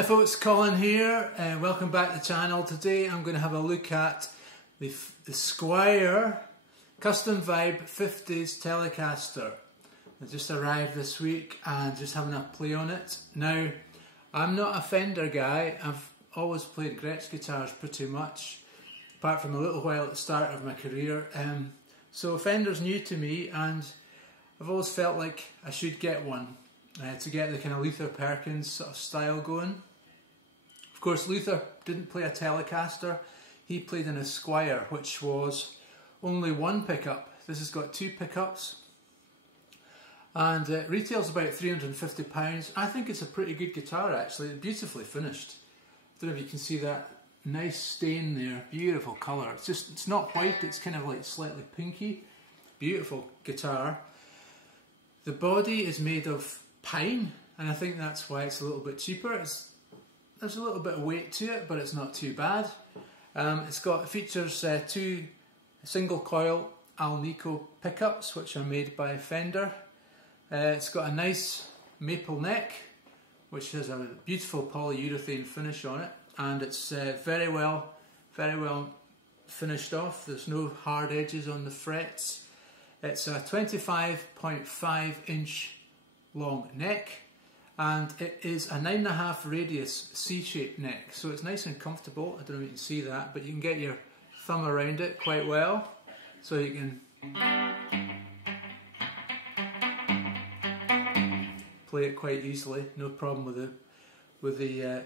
Hi folks, Colin here, welcome back to the channel. Today I'm going to have a look at the Squier Custom Vibe 50s Telecaster. It just arrived this week and just having a play on it. Now, I'm not a Fender guy. I've always played Gretsch guitars pretty much, apart from a little while at the start of my career. So Fender's new to me and I've always felt like I should get one. To get the kind of Luther Perkins sort of style going. Of course, Luther didn't play a Telecaster, he played in a Squier, which was only one pickup. This has got two pickups and it retails about £350. I think it's a pretty good guitar actually, beautifully finished. I don't know if you can see that nice stain there, beautiful colour. It's not white, it's kind of like slightly pinky. Beautiful guitar. The body is made of pine, and I think that's why it's a little bit cheaper. There's a little bit of weight to it, but it's not too bad. It features two single coil Alnico pickups, which are made by Fender. It's got a nice maple neck, which has a beautiful polyurethane finish on it, and it's very well finished off. There's no hard edges on the frets. It's a 25.5 inch long neck, and it is a 9.5 radius C-shaped neck, so it's nice and comfortable. I don't know if you can see that, but you can get your thumb around it quite well, so you can play it quite easily. No problem with the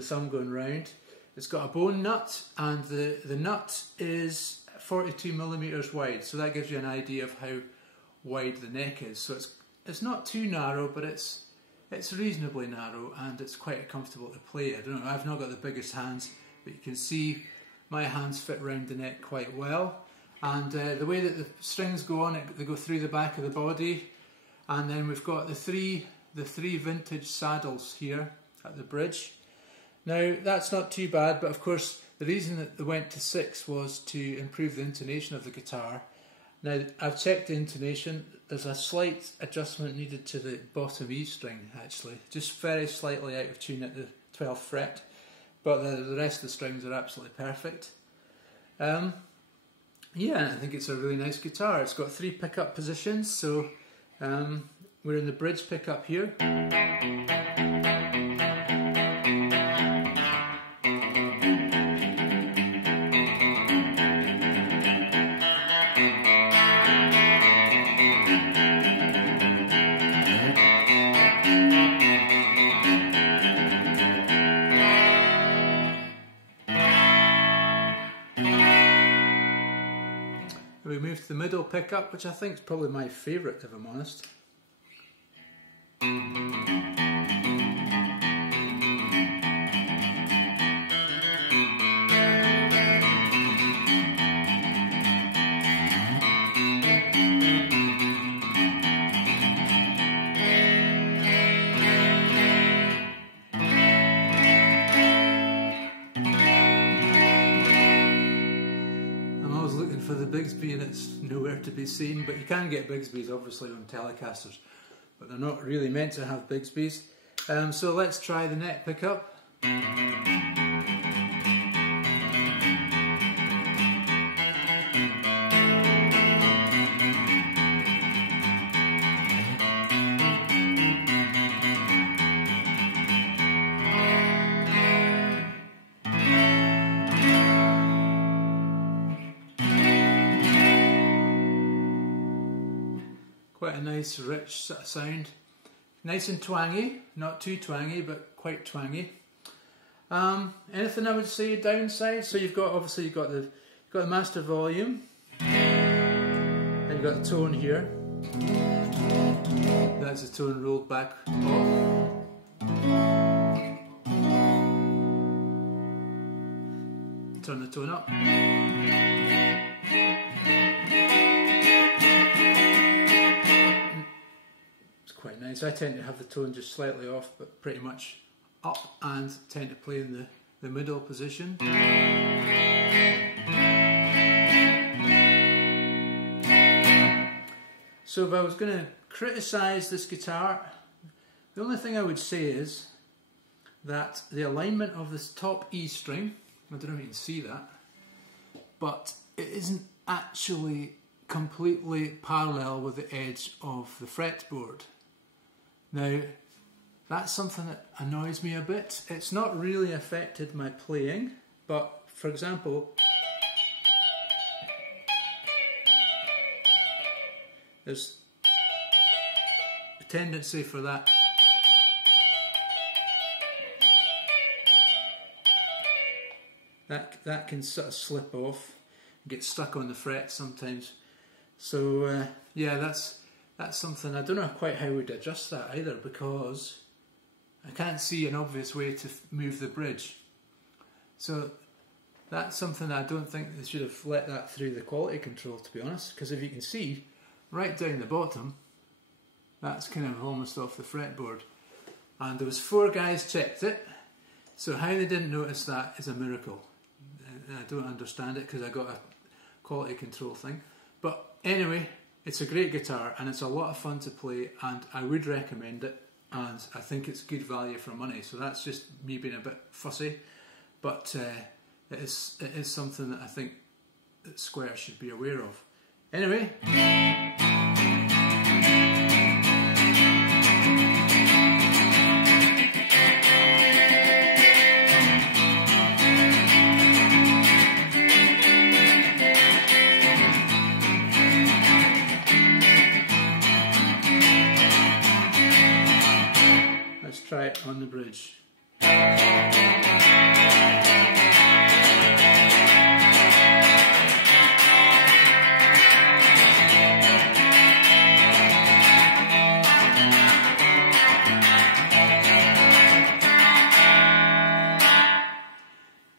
thumb going round. It's got a bone nut, and the nut is 42mm wide, so that gives you an idea of how wide the neck is. So it's not too narrow, but it's reasonably narrow, and it's quite comfortable to play. I don't know, I've not got the biggest hands, but you can see my hands fit around the neck quite well. And the way that the strings go on, they go through the back of the body, and then we've got the three vintage saddles here at the bridge. Now that's not too bad, but of course the reason that they went to 6 was to improve the intonation of the guitar. Now, I've checked the intonation. There's a slight adjustment needed to the bottom E string actually, just very slightly out of tune at the 12th fret, but the rest of the strings are absolutely perfect. Yeah, I think it's a really nice guitar. It's got 3 pickup positions, so we're in the bridge pickup here. We move to the middle pickup, which I think is probably my favourite, if I'm honest. For the Bigsby, and it's nowhere to be seen, but you can get Bigsby's obviously on Telecasters, but they're not really meant to have Bigsby's. So let's try the neck pickup. Quite a nice rich sort of sound, nice and twangy, not too twangy but quite twangy. Anything I would say downside? So you've got the master volume, and you've got the tone here. That's the tone rolled back off. Turn the tone up. Quite nice. I tend to have the tone just slightly off, but pretty much up, and tend to play in the middle position. So if I was going to criticise this guitar, the only thing I would say is that the alignment of this top E string, I don't know if you can see that, but it isn't actually completely parallel with the edge of the fretboard. Now, that's something that annoys me a bit. It's not really affected my playing, but for example, there's a tendency for that that can sort of slip off and get stuck on the fret sometimes. So yeah, that's something I don't know quite how we'd adjust that either, because I can't see an obvious way to move the bridge. So that's something I don't think they should have let that through the quality control, to be honest, because if you can see right down the bottom, that's kind of almost off the fretboard. And there was 4 guys checked it, so how they didn't notice that is a miracle. I don't understand it because I got a quality control thing. But anyway, it's a great guitar and it's a lot of fun to play, and I would recommend it, and I think it's good value for money. So that's just me being a bit fussy, but it is something that I think that Squier should be aware of. Anyway. Let's try it on the bridge.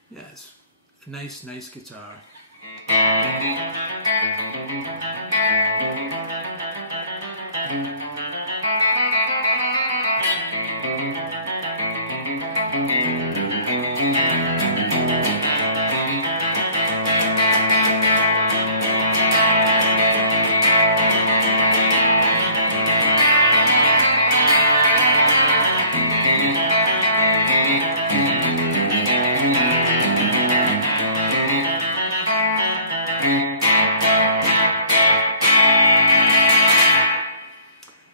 Yeah, it's a nice guitar.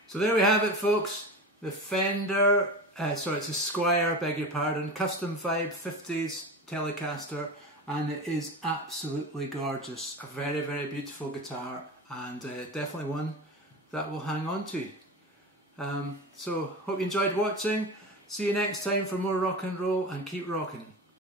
So there we have it, folks. The Fender, sorry, it's a Squier, beg your pardon, Custom Vibe 50s Telecaster, and it is absolutely gorgeous. A very, very beautiful guitar, and definitely one that we'll hang on to. So, hope you enjoyed watching. See you next time for more rock and roll, and keep rocking.